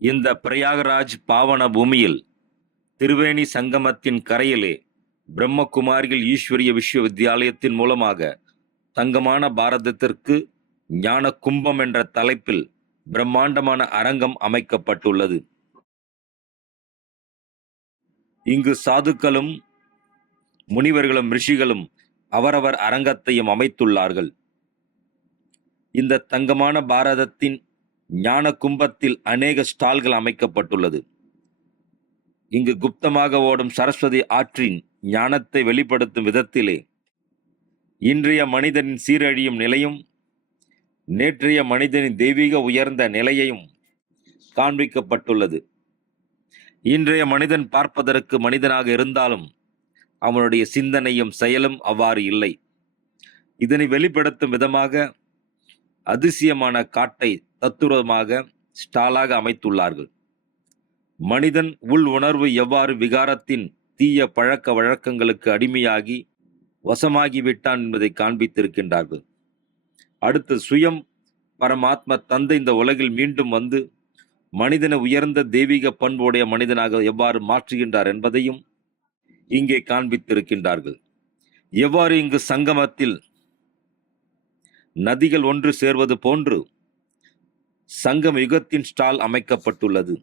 இந்த பிரயாகராஜ் பாவன பூமியில் திரிவேணி சங்கமத்தின் கரையிலே பிரம்மகுமாரிகள் ஈஸ்வரிய விஸ்வவித்யாலயத்தின் மூலமாக தங்கமான பாரதத்திற்கு ஞான கும்பம் என்ற தலைப்பில் பிரம்மாண்டமான அரங்கம் அமைக்கப்பட்டுள்ளது. இங்கு சாதுக்களும் முனிவர்களும் ரிஷிகளும் அவரவர் அரங்கத்தையும் அமைத்துள்ளார்கள். இந்த தங்கமான பாரதத்தின் ஞான கும்பத்தில் அநேக ஸ்டால்கள் அமைக்கப்பட்டுள்ளது. இங்கு குப்தமாக ஓடும் சரஸ்வதி ஆற்றின் ஞானத்தை வெளிப்படுத்தும் விதத்திலே இன்றைய மனிதனின் சீரழியும் நிலையும் நேற்றைய மனிதனின் தெய்வீக உயர்ந்த நிலையையும் காண்பிக்கப்பட்டுள்ளது. இன்றைய மனிதன் பார்ப்பதற்கு மனிதனாக இருந்தாலும் அவனுடைய சிந்தனையும் செயலும் அவ்வாறு இல்லை. இதனை வெளிப்படுத்தும் விதமாக அதிசயமான காட்டை தத்துவமாக ஸ்டாலாக அமைத்துள்ளார்கள். மனிதன் உள் உணர்வு எவ்வாறு விகாரத்தின் தீய பழக்க வழக்கங்களுக்கு அடிமையாகி வசமாகிவிட்டான் என்பதை காண்பித்திருக்கின்றார்கள். அடுத்து சுயம் பரமாத்மா தந்தை இந்த உலகில் மீண்டும் வந்து மனிதனை உயர்ந்த தெய்வீக பண்புடைய மனிதனாக எவ்வாறு மாற்றுகின்றார் என்பதையும் இங்கே காண்பித்திருக்கின்றார்கள். எவ்வாறு இங்கு சங்கமத்தில் நதிகள் ஒன்று சேர்வது போன்று சங்கம யுகத்தின் ஸ்டால் அமைக்கப்பட்டுள்ளது.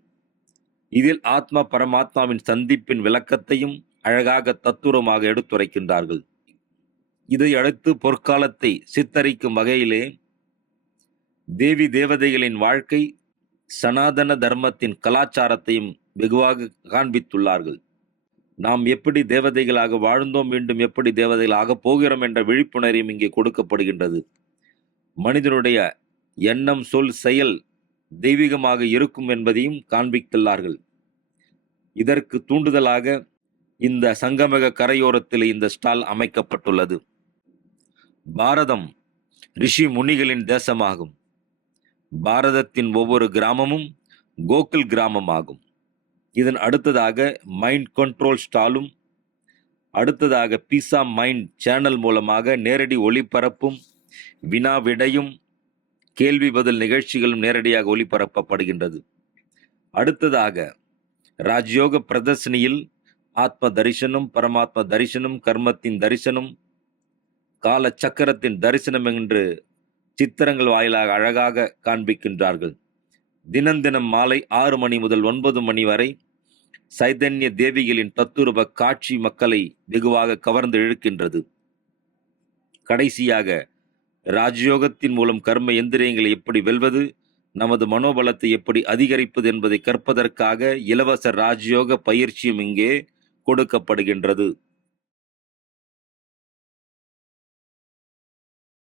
இதில் ஆத்மா பரமாத்மாவின் சந்திப்பின் விளக்கத்தையும் அழகாக தத்துவமாக எடுத்துரைக்கின்றார்கள். இதை அடுத்து பொற்காலத்தை சித்தரிக்கும் வகையிலே தேவி தேவதைகளின் வாழ்க்கை சனாதன தர்மத்தின் கலாச்சாரத்தையும் வெகுவாக காண்பித்துள்ளார்கள். நாம் எப்படி தேவதைகளாக வாழ்ந்தோம், மீண்டும் எப்படி தேவதைகளாக போகிறோம் என்ற விழிப்புணர்வும் இங்கே கொடுக்கப்படுகின்றது. மனிதனுடைய எண்ணம், சொல், செயல் தெய்வீகமாக இருக்கும் என்பதையும் காண்பித்துள்ளார்கள். இதற்கு தூண்டுதலாக இந்த சங்கமக கரையோரத்தில் இந்த ஸ்டால் அமைக்கப்பட்டுள்ளது. பாரதம் ரிஷி முனிகளின் தேசமாகும். பாரதத்தின் ஒவ்வொரு கிராமமும் கோகுல் கிராமமாகும். இதன் அடுத்ததாக மைண்ட் கண்ட்ரோல் ஸ்டாலும், அடுத்ததாக பீஸா மைண்ட் சேனல் மூலமாக நேரடி ஒளிபரப்பும் வினா விடையும் கேள்வி பதில் நிகழ்ச்சிகளும் நேரடியாக ஒளிபரப்பப்படுகின்றது. அடுத்ததாக ராஜயோக பிரதர்சனியில் ஆத்ம தரிசனம், பரமாத்ம தரிசனம், கர்மத்தின் தரிசனம், கால சக்கரத்தின் தரிசனம் என்று சித்திரங்கள் வாயிலாக அழகாக காண்பிக்கின்றார்கள். தினம் மாலை 6 மணி முதல் 9 மணி வரை சைதன்ய தேவிகளின் தத்துருவ காட்சி மக்களை வெகுவாக கவர்ந்து இழுக்கின்றது. கடைசியாக ராஜயோகத்தின் மூலம் கர்ம எந்திரியங்களை எப்படி வெல்வது, நமது மனோபலத்தை எப்படி அதிகரிப்பது என்பதை கற்பதற்காக இலவச ராஜயோக பயிற்சியும் இங்கே கொடுக்கப்படுகின்றது.